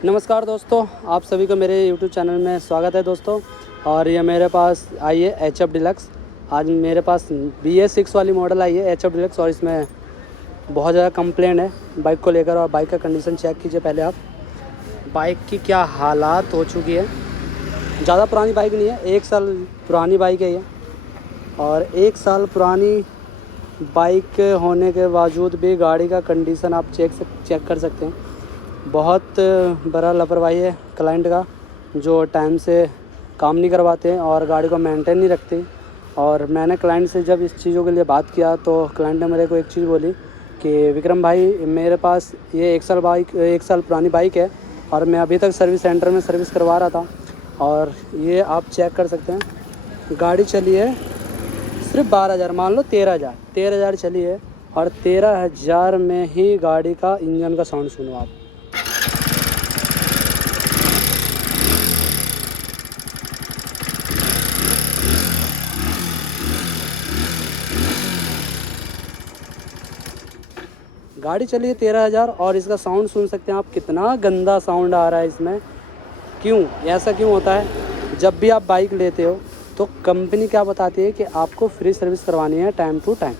नमस्कार दोस्तों, आप सभी को मेरे YouTube चैनल में स्वागत है दोस्तों। और ये मेरे पास आई है HF डिलक्स। आज मेरे पास BS6 वाली मॉडल आई है HF डिलक्स, और इसमें बहुत ज़्यादा कंप्लेंट है बाइक को लेकर। और बाइक का कंडीशन चेक कीजिए पहले आप, बाइक की क्या हालात हो चुकी है। ज़्यादा पुरानी बाइक नहीं है, 1 साल पुरानी बाइक है ये। और 1 साल पुरानी बाइक होने के बावजूद भी गाड़ी का कंडीशन आप चेक कर सकते हैं। बहुत बड़ा लापरवाही है क्लाइंट का, जो टाइम से काम नहीं करवाते और गाड़ी को मेंटेन नहीं रखते। और मैंने क्लाइंट से जब इस चीज़ों के लिए बात किया तो क्लाइंट ने मेरे को एक चीज़ बोली कि विक्रम भाई, मेरे पास ये 1 साल पुरानी बाइक है और मैं अभी तक सर्विस सेंटर में सर्विस करवा रहा था। और ये आप चेक कर सकते हैं, गाड़ी चली है सिर्फ 12,000, मान लो 13,000 चली है। और 13,000 में ही गाड़ी का इंजन का साउंड सुनो आप। गाड़ी चली है 13,000 और इसका साउंड सुन सकते हैं आप, कितना गंदा साउंड आ रहा है इसमें। क्यों ऐसा क्यों होता है? जब भी आप बाइक लेते हो तो कंपनी क्या बताती है कि आपको फ्री सर्विस करवानी है टाइम टू टाइम।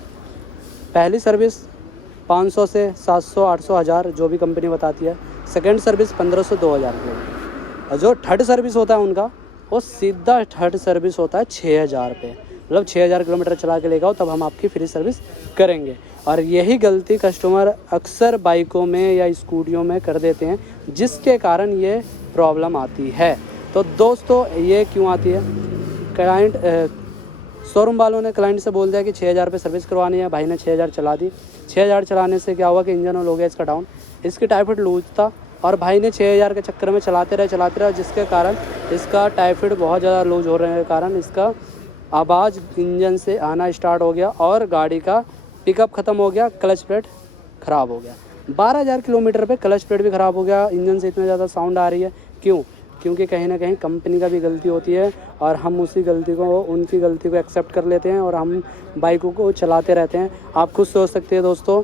पहली सर्विस 500 से 700, 800, 1000 जो भी कंपनी बताती है। सेकंड सर्विस 1500, 2000 की। और जो थर्ड सर्विस होता है उनका, वो सीधा थर्ड सर्विस होता है 6,000 पे। मतलब 6,000 किलोमीटर चला के लेगा तब हम आपकी फ्री सर्विस करेंगे। और यही गलती कस्टमर अक्सर बाइकों में या स्कूटियों में कर देते हैं, जिसके कारण ये प्रॉब्लम आती है। तो दोस्तों, ये क्यों आती है? क्लाइंट शोरूम वालों ने क्लाइंट से बोल दिया कि 6,000 पे सर्विस करवानी है। भाई ने 6,000 चला दी। 6,000 चलाने से क्या हुआ कि इंजन ऑयल हो गया इसका डाउन। इसकी टाइफाइड लूज था और भाई ने 6,000 के चक्कर में चलाते रहे, जिसके कारण इसका टाइफाइड बहुत ज़्यादा लूज हो रहे के कारण इसका आवाज़ इंजन से आना स्टार्ट हो गया और गाड़ी का पिकअप ख़त्म हो गया, क्लच प्लेट ख़राब हो गया। 12,000 किलोमीटर पे क्लच प्लेट भी ख़राब हो गया, इंजन से इतना ज़्यादा साउंड आ रही है। क्यों? क्योंकि कहीं ना कहीं कंपनी का भी गलती होती है और हम उनकी गलती को एक्सेप्ट कर लेते हैं और हम बाइकों को चलाते रहते हैं। आप खुद सोच सकते हैं दोस्तों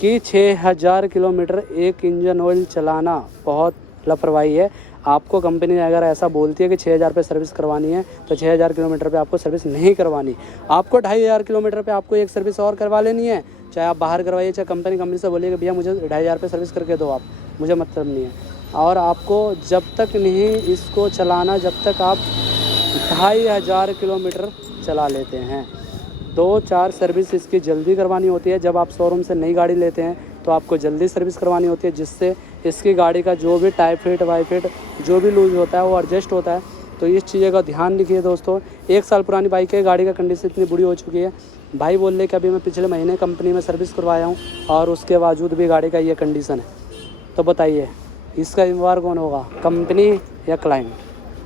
कि 6,000 किलोमीटर एक इंजन ऑयल चलाना बहुत लापरवाही है। आपको कंपनी अगर ऐसा बोलती है कि 6,000 पे सर्विस करवानी है तो 6,000 किलोमीटर पे आपको सर्विस नहीं करवानी। आपको 2,500 किलोमीटर पे आपको एक सर्विस और करवा लेनी है, चाहे आप बाहर करवाइए, चाहे कंपनी से बोलिए कि भैया मुझे 2,500 पे सर्विस करके दो आप, मुझे मतलब नहीं है। और आपको जब तक नहीं इसको चलाना, जब तक आप 2,500 किलोमीटर चला लेते हैं, 2-4 सर्विस इसकी जल्दी करवानी होती है। जब आप शोरूम से नई गाड़ी लेते हैं तो आपको जल्दी सर्विस करवानी होती है, जिससे इसकी गाड़ी का जो भी टाइफाइड वाइफाइड जो भी लूज़ होता है वो एडजस्ट होता है। तो इस चीज़ का ध्यान रखिए दोस्तों। 1 साल पुरानी बाइक है, गाड़ी का कंडीशन इतनी बुरी हो चुकी है। भाई बोल रहे कि अभी मैं पिछले महीने कंपनी में सर्विस करवाया हूँ और उसके बावजूद भी गाड़ी का ये कंडीशन है। तो बताइए इसका जिम्मेवार कौन होगा, कंपनी या क्लाइंट?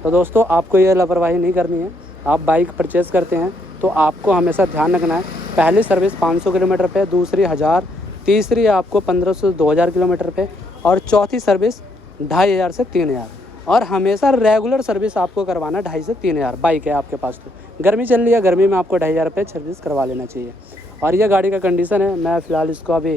तो दोस्तों, आपको ये लापरवाही नहीं करनी है। आप बाइक परचेज़ करते हैं तो आपको हमेशा ध्यान रखना है, पहली सर्विस 500 किलोमीटर पे, दूसरी 1000, तीसरी आपको 1500 से 2000 किलोमीटर पे, और चौथी सर्विस 2,500 से 3,000। और हमेशा रेगुलर सर्विस आपको करवाना 2,500 से 3,000। बाइक है आपके पास तो गर्मी चल रही है, गर्मी में आपको 2,500 पे सर्विस करवा लेना चाहिए। और ये गाड़ी का कंडीशन है। मैं फ़िलहाल इसको अभी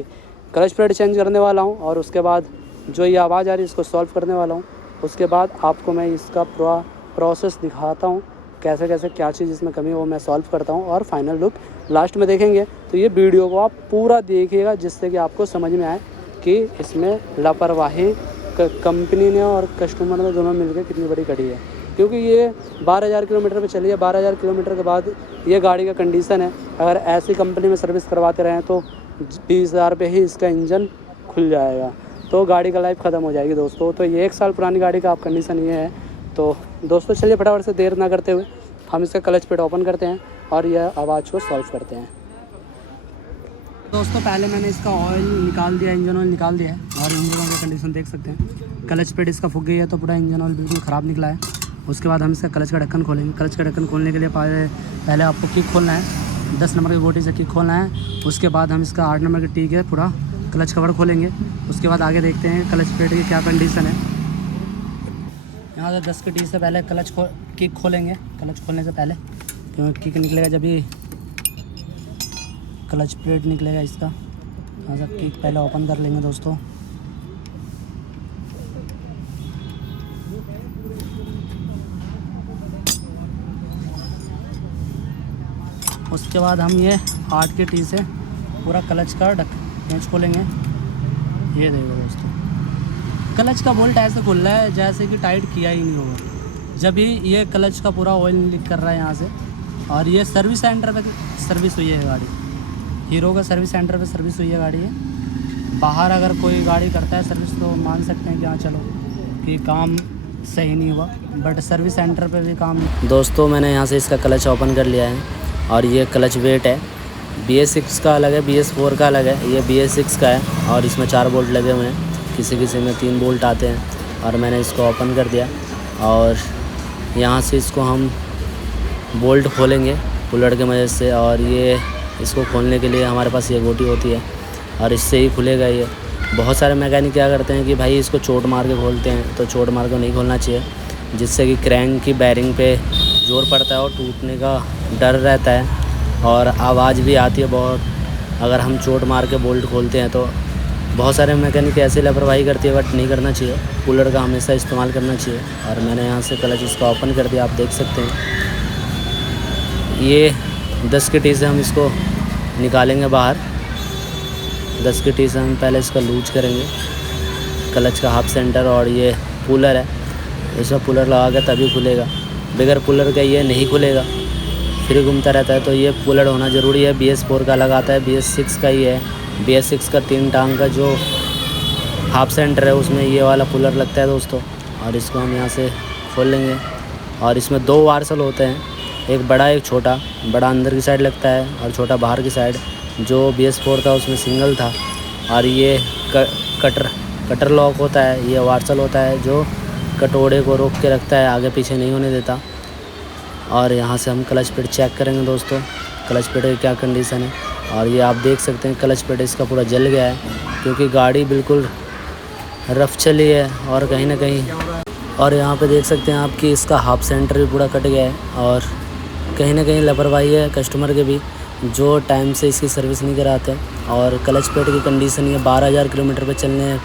क्लच प्लेट चेंज करने वाला हूँ और उसके बाद जो ये आवाज़ आ रही है इसको सॉल्व करने वाला हूँ। उसके बाद आपको मैं इसका पूरा प्रोसेस दिखाता हूँ, कैसे कैसे क्या चीज़ इसमें कमी वो मैं सॉल्व करता हूँ, और फाइनल लुक लास्ट में देखेंगे। तो ये वीडियो को आप पूरा देखिएगा, जिससे कि आपको समझ में आए कि इसमें लापरवाही कंपनी ने और कस्टमर ने दोनों मिलकर कितनी बड़ी कड़ी है। क्योंकि ये 12,000 किलोमीटर पे चली है। 12,000 किलोमीटर के बाद ये गाड़ी का कंडीशन है। अगर ऐसी कंपनी में सर्विस करवाते रहें तो 20,000 पे ही इसका इंजन खुल जाएगा, तो गाड़ी का लाइफ ख़त्म हो जाएगी दोस्तों। तो ये 1 साल पुरानी गाड़ी का आप कंडीशन ये है। तो दोस्तों चलिए फटाफट से देर ना करते हुए हम इसका क्लच प्लेट ओपन करते हैं और यह आवाज़ को सॉल्व करते हैं। दोस्तों, पहले मैंने इसका ऑयल निकाल दिया, इंजन ऑयल निकाल दिया है, और इंजन ऑयल की कंडीशन देख सकते हैं। क्लच प्लेट इसका फूक गई है, तो पूरा इंजन ऑयल बिल्कुल ख़राब निकला है। उसके बाद हम इसका क्लच का ढक्कन खोलेंगे। क्लच का ढक्कन खोलने के लिए पहले आपको किक खोलना है, 10 नंबर की गोटी से किक खोलना है। उसके बाद हम इसका 8 नंबर की टी के पूरा क्लच कवर खोलेंगे। उसके बाद आगे देखते हैं क्लच प्लेट की क्या कंडीशन है। यहाँ से 10 की टी से पहले किक खोलेंगे। क्लच खोलने से पहले क्योंकि किक निकलेगा जब भी क्लच प्लेट निकलेगा इसका। यहाँ से किक पहले ओपन कर लेंगे दोस्तों। उसके बाद हम ये 8 की टी से पूरा क्लच का पेंच खोलेंगे। ये देखो दोस्तों, क्लच का बोल्ट ऐसे खुल रहा है जैसे कि टाइट किया ही नहीं होगा। जब ही ये क्लच का पूरा ऑयल लीक कर रहा है यहाँ से। और ये सर्विस सेंटर पे सर्विस हुई है गाड़ी, हीरो का सर्विस सेंटर पे सर्विस हुई है गाड़ी है। बाहर अगर कोई गाड़ी करता है सर्विस तो मान सकते हैं कि हाँ चलो कि काम सही नहीं हुआ, बट सर्विस सेंटर पे भी काम। दोस्तों मैंने यहाँ से इसका क्लच ओपन कर लिया है और ये क्लच वेट है। BS6 का अलग है, BS4 का अलग है। ये BS6 का है और इसमें 4 बोल्ट लगे हुए हैं, किसी किसी में 3 बोल्ट आते हैं। और मैंने इसको ओपन कर दिया और यहाँ से इसको हम बोल्ट खोलेंगे पुलर के मदद से। और ये इसको खोलने के लिए हमारे पास ये गोटी होती है और इससे ही खुलेगा ये। बहुत सारे मैकेनिक क्या करते हैं कि भाई इसको चोट मार के खोलते हैं, तो चोट मार के नहीं खोलना चाहिए, जिससे कि क्रैंक की बैरिंग पे जोर पड़ता है और टूटने का डर रहता है और आवाज़ भी आती है बहुत अगर हम चोट मार के बोल्ट खोलते हैं। तो बहुत सारे मैकेनिक ऐसे लापरवाही करती है, बट नहीं करना चाहिए, कूलर का हमेशा इस्तेमाल करना चाहिए। और मैंने यहाँ से क्लच इसका ओपन कर दिया, आप देख सकते हैं। ये 10 की टी से हम इसको निकालेंगे बाहर। 10 की टी से हम पहले इसका लूज करेंगे क्लच का हाफ सेंटर। और ये पुलर है, इसमें पुलर लगा के तभी खुलेगा, बगैर पुलर का ये नहीं खुलेगा, फिर घूमता रहता है। तो ये पुलर होना ज़रूरी है। BS4 का लगाता है, BS6 का ही है। BS6 का 3 टांग का जो हाफ सेंटर है उसमें ये वाला पुलर लगता है दोस्तों। और इसको हम यहाँ से खोल लेंगे। और इसमें 2 वार्सल होते हैं, एक बड़ा एक छोटा। बड़ा अंदर की साइड लगता है और छोटा बाहर की साइड। जो BS4 था उसमें सिंगल था। और ये कटर लॉक होता है, ये वार्सल होता है जो कटोरे को रोक के रखता है, आगे पीछे नहीं होने देता। और यहाँ से हम क्लच पेड चेक करेंगे दोस्तों, क्लच पेड की क्या कंडीशन है। और ये आप देख सकते हैं क्लच पेड इसका पूरा जल गया है, क्योंकि गाड़ी बिल्कुल रफ चली है और कहीं ना कहीं। और यहाँ पे देख सकते हैं आपकी इसका हाफ सेंटर भी पूरा कट गया है। और कहीं ना कहीं लापरवाही है कस्टमर के भी, जो टाइम से इसकी सर्विस नहीं कराते। और क्लच पेड की कंडीशन ये 12,000 किलोमीटर पर चलने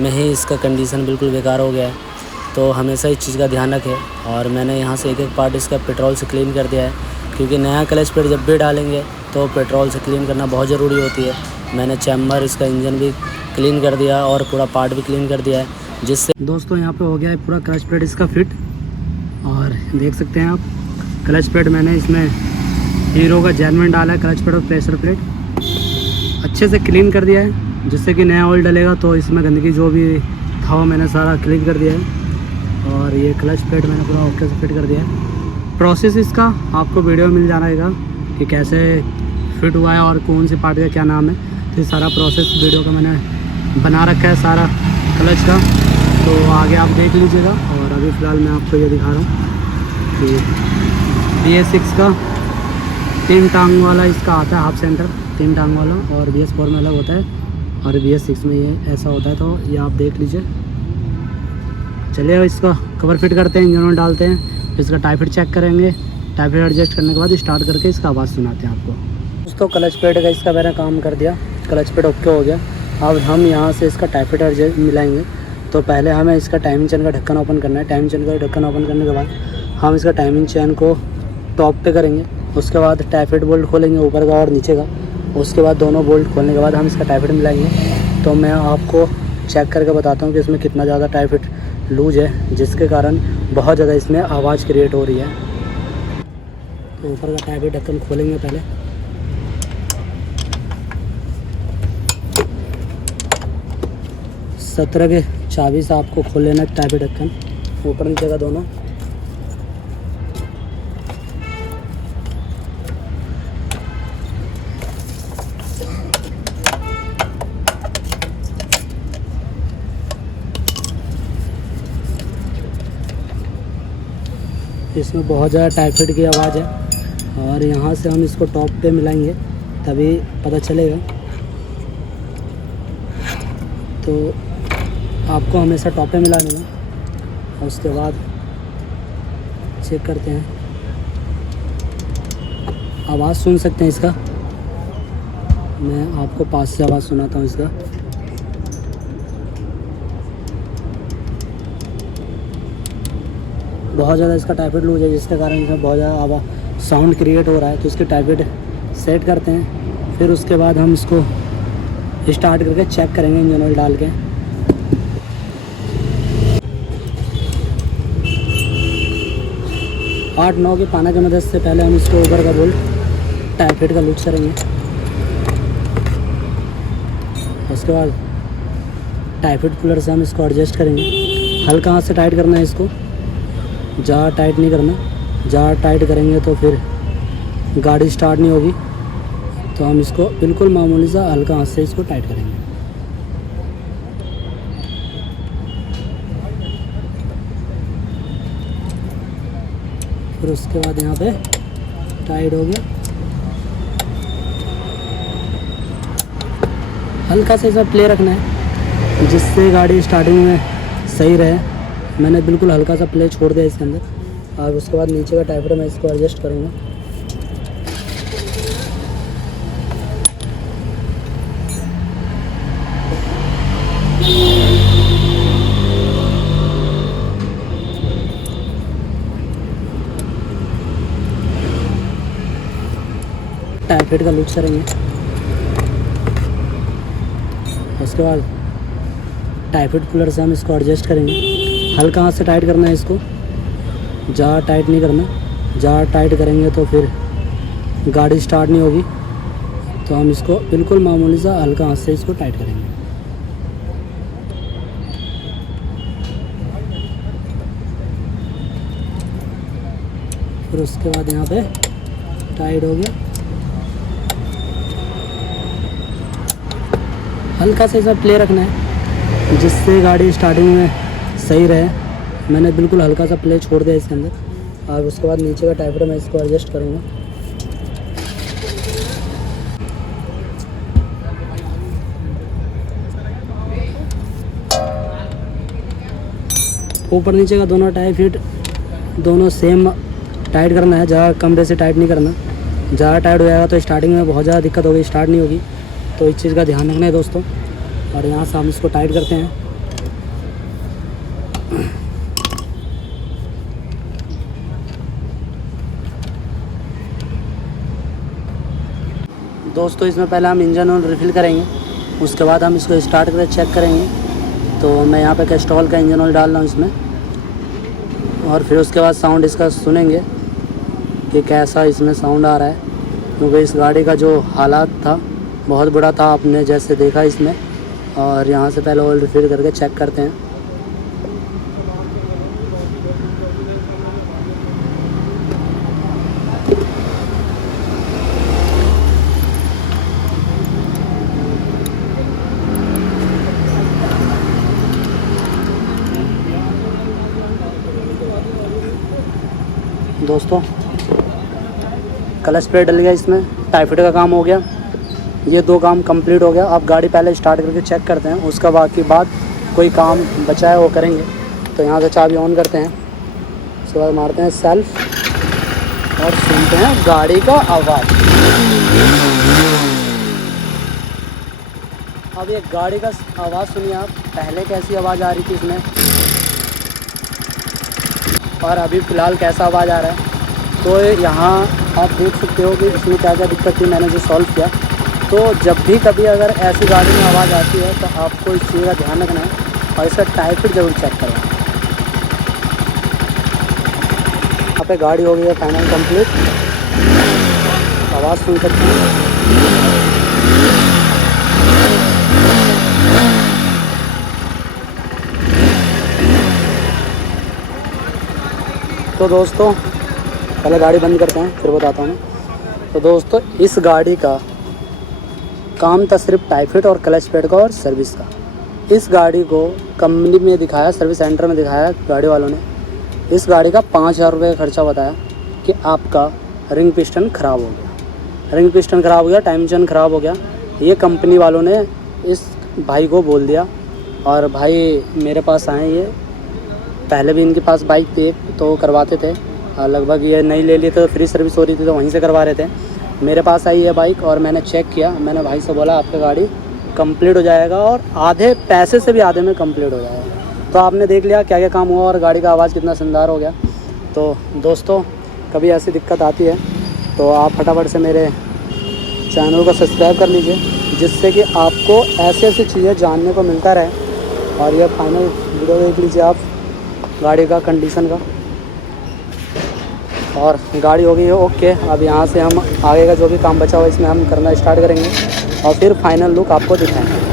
में ही इसका कंडीशन बिल्कुल बेकार हो गया है। तो हमेशा इस चीज़ का ध्यान रखें। और मैंने यहाँ से एक पार्ट इसका पेट्रोल से क्लीन कर दिया है, क्योंकि नया क्लच पेड जब भी डालेंगे तो पेट्रोल से क्लीन करना बहुत ज़रूरी होती है। मैंने चैम्बर, इसका इंजन भी क्लीन कर दिया और पूरा पार्ट भी क्लीन कर दिया है, जिससे दोस्तों यहाँ पे हो गया है पूरा क्लच पेड इसका फिट। और देख सकते हैं आप क्लच पेड मैंने इसमें हीरो का जेन्युइन डाला है, क्लच पेड और प्रेशर प्लेट अच्छे से क्लीन कर दिया है, जिससे कि नया ऑयल डलेगा तो इसमें गंदगी जो भी था वो मैंने सारा क्लीन कर दिया है। और ये क्लच प्लेट मैंने पूरा ओके से फिट कर दिया है। प्रोसेस इसका आपको वीडियो में मिल जाएगा कि कैसे फिट हुआ है और कौन सी पार्ट का क्या नाम है। तो ये सारा प्रोसेस वीडियो का मैंने बना रखा है सारा क्लच का, तो आगे आप देख लीजिएगा। और अभी फ़िलहाल मैं आपको ये दिखा रहा हूँ कि BS6 का 3 टांग वाला इसका आता है हाफ सेंटर, 3 टांग वाला, और BS4 में अलग होता है और BS6 में ये ऐसा होता है। तो ये आप देख लीजिए। चलिए इसका कवर फिट करते हैं, इंजन में डालते हैं, इसका टाई फिट चेक करेंगे। टाई फिट एडजस्ट करने के बाद स्टार्ट करके इसका आवाज़ सुनाते हैं आपको। दोस्तों क्लच पेड का इसका मैंने काम कर दिया, क्लच पेड ओके हो गया। अब हम यहाँ से इसका टाई फिट एडजस्ट मिलाएंगे। तो पहले हमें इसका टाइमिंग चेन का ढक्कन ओपन करना है। टाइमिंग चेन का ढक्कन ओपन करने के बाद हम इसका टाइमिंग चेन को टॉप पे करेंगे। उसके बाद टाई फिट बोल्ट खोलेंगे, ऊपर का और नीचे का। उसके बाद दोनों बोल्ट खोलने के बाद हम इसका टाई फिट मिलाएंगे। तो मैं आपको चेक करके बताता हूँ कि इसमें कितना ज़्यादा टाई फिट लूज है, जिसके कारण बहुत ज़्यादा इसमें आवाज़ क्रिएट हो रही है। तो ऊपर का टाई फिट ढक्कन खोलेंगे पहले। सत्रह के चाबी से आपको खोल लेना है टाई फिट ढक्कन, ऊपर नीचे का दोनों। इसमें बहुत ज़्यादा टाई फिट की आवाज़ है और यहाँ से हम इसको टॉप पे मिलाएंगे तभी पता चलेगा। तो आपको हमेशा टॉप पे मिला देना। उसके बाद चेक करते हैं, आवाज़ सुन सकते हैं इसका। मैं आपको पास से आवाज़ सुनाता हूँ इसका। बहुत ज़्यादा इसका टाइफाइड लूज है, जिसके कारण इसमें बहुत ज़्यादा साउंड क्रिएट हो रहा है। तो इसके टाइफाइड सेट करते हैं, फिर उसके बाद हम इसको स्टार्ट करके चेक करेंगे इंजन ऑयल डाल के। आठ 9 की पाना की मदद से पहले हम इसको ऊपर का बोल्ट टाइफाइड का लूज करेंगे। उसके बाद टाइफाइड कूलर से हम इसको एडजस्ट करेंगे। हल्का हाथ से टाइट करना है इसको, ज़्यादा टाइट नहीं करना। ज़्यादा टाइट करेंगे तो फिर गाड़ी स्टार्ट नहीं होगी। तो हम इसको बिल्कुल मामूली सा हल्का हाथ से इसको टाइट करेंगे। फिर उसके बाद यहाँ पे टाइट हो गया। हल्का से इसमें प्ले रखना है, जिससे गाड़ी स्टार्टिंग में सही रहे। मैंने बिल्कुल हल्का सा प्ले छोड़ दिया इसके अंदर। और उसके बाद नीचे का टाइफाइड मैं इसको एडजस्ट करूँगा। टाइफाइड का लूज करेंगे। उसके बाद टाइफाइड कूलर से हम इसको एडजस्ट करेंगे। हल्का हाथ से टाइट करना है इसको, ज़्यादा टाइट नहीं करना। ज़्यादा टाइट करेंगे तो फिर गाड़ी स्टार्ट नहीं होगी। तो हम इसको बिल्कुल मामूली सा हल्का हाथ से इसको टाइट करेंगे। फिर उसके बाद यहाँ पे टाइट हो गया। हल्का से इसमें प्ले रखना है, जिससे गाड़ी स्टार्टिंग में सही रहे। मैंने बिल्कुल हल्का सा प्ले छोड़ दिया इसके अंदर। और उसके बाद नीचे का टाइफाइड मैं इसको एडजस्ट करूँगा। ऊपर नीचे का दोनों टाइफाइड दोनों सेम टाइट करना है, ज़्यादा कमरे से टाइट नहीं करना। ज़्यादा टाइट हो जाएगा तो स्टार्टिंग में बहुत ज़्यादा दिक्कत होगी, स्टार्ट नहीं होगी। तो इस चीज़ का ध्यान रखना है दोस्तों। और यहाँ से हम इसको टाइट करते हैं। दोस्तों इसमें पहले हम इंजन ऑयल रिफ़िल करेंगे, उसके बाद हम इसको स्टार्ट करके चेक करेंगे। तो मैं यहाँ पे कैस्ट्रॉल का इंजन ऑयल डाल रहा हूँ इसमें। और फिर उसके बाद साउंड इसका सुनेंगे कि कैसा इसमें साउंड आ रहा है, क्योंकि इस गाड़ी का जो हालात था बहुत बुरा था, आपने जैसे देखा इसमें। और यहाँ से पहले ऑयल रिफ़िल करके चेक करते हैं। दोस्तों क्लच प्लेट डल गया, इसमें टाइफाइड का काम हो गया। ये 2 काम कंप्लीट हो गया। आप गाड़ी पहले स्टार्ट करके चेक करते हैं, उसका बाकी बाद कोई काम बचा है वो करेंगे। तो यहाँ से चाबी ऑन करते हैं, उसके बाद मारते हैं सेल्फ और सुनते हैं गाड़ी का आवाज़। अब ये गाड़ी का आवाज़ सुनिए आप, पहले कैसी आवाज़ आ रही थी इसमें और अभी फ़िलहाल कैसा आवाज़ आ रहा है। तो यहाँ आप देख सकते हो कि इसमें क्या क्या दिक्कत थी, मैंने जो सॉल्व किया। तो जब भी कभी अगर ऐसी गाड़ी में आवाज़ आती है तो आपको इस चीज़ का ध्यान रखना है और इसका टाइफाइड ज़रूर चेक करना है। यहाँ पे गाड़ी हो गई है फाइनल कंप्लीट। आवाज़ सुन सकते हैं। तो दोस्तों पहले गाड़ी बंद करते हैं फिर बताता हूँ। तो दोस्तों इस गाड़ी का काम था सिर्फ टाइफाइड और क्लच प्लेट का और सर्विस का। इस गाड़ी को कंपनी में दिखाया, सर्विस सेंटर में दिखाया गाड़ी वालों ने। इस गाड़ी का 5,000 रुपये का खर्चा बताया कि आपका रिंग पिस्टन ख़राब हो गया, रिंग पिस्टन ख़राब हो गया, टाइम इंजन ख़राब हो गया। ये कंपनी वालों ने इस भाई को बोल दिया। और भाई मेरे पास आए, ये पहले भी इनके पास बाइक थी तो करवाते थे, लगभग ये नई ले लिए थे तो फ्री सर्विस हो रही थी तो वहीं से करवा रहे थे। मेरे पास आई है बाइक और मैंने चेक किया। मैंने भाई से बोला आपका गाड़ी कंप्लीट हो जाएगा और आधे पैसे से भी आधे में कंप्लीट हो जाएगा। तो आपने देख लिया क्या क्या काम हुआ और गाड़ी का आवाज़ कितना शानदार हो गया। तो दोस्तों कभी ऐसी दिक्कत आती है तो आप फटाफट से मेरे चैनल को सब्सक्राइब कर लीजिए, जिससे कि आपको ऐसी ऐसी चीज़ें जानने को मिलता रहे। और यह फाइनल वीडियो देख लीजिए आप गाड़ी का कंडीशन का। और गाड़ी हो गई है ओके। अब यहाँ से हम आगे का जो भी काम बचा हुआ इसमें हम करना स्टार्ट करेंगे और फिर फाइनल लुक आपको दिखाएंगे।